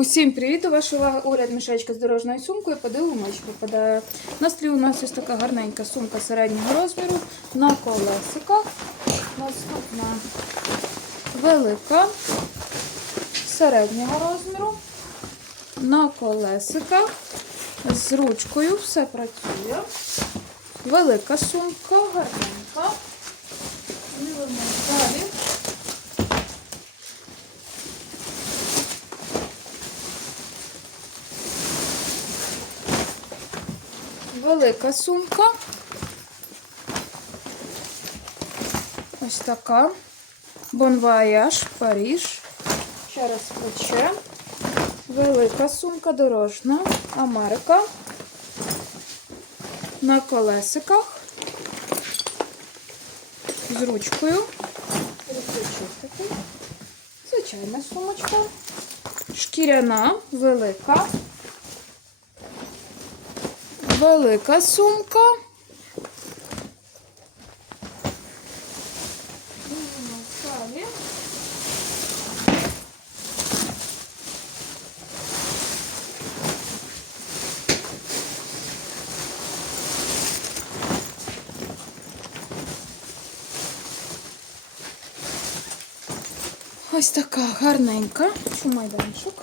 Усім привіт! У вашу увагу огляд мішечка з дорожньою сумкою. Подивимось, випадає. На столі у нас ось така гарненька сумка середнього розміру на колесиках. Наступна велика середнього розміру на колесиках з ручкою. Все працює. Велика сумка, гарненька. Дивимось далі. Велика сумка. Ось така. Bon Voyage, Паріж. Через плече. Велика сумка дорожна. Америка. На колесиках. З ручкою. Звичайна сумочка. Шкіряна, велика. Велика сумка. Ось така гарненька майданчик.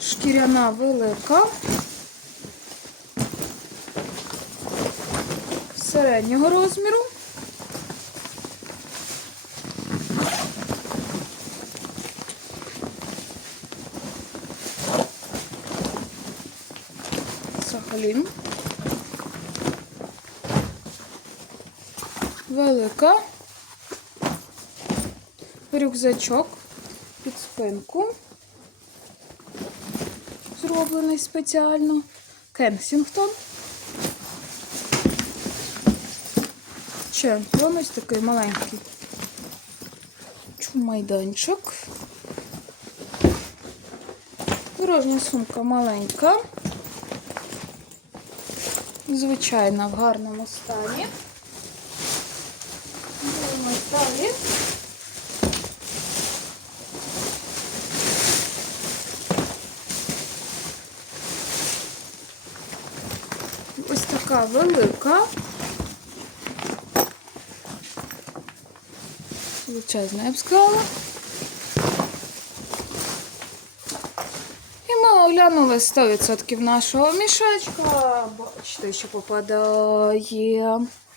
Шкіряна велика. Середнього розміру. Сахалін. Велика. Рюкзачок під спинку. Зроблений спеціально. Кенсінгтон. Чемпіон ось такий маленький чумайданчик. Дорожня сумка маленька. Звичайна в гарному стані. Дивимось далі. Ось така велика. Величезна, я б сказала. І ми оглянули 100% нашого мішечка. Бачите, що попадає.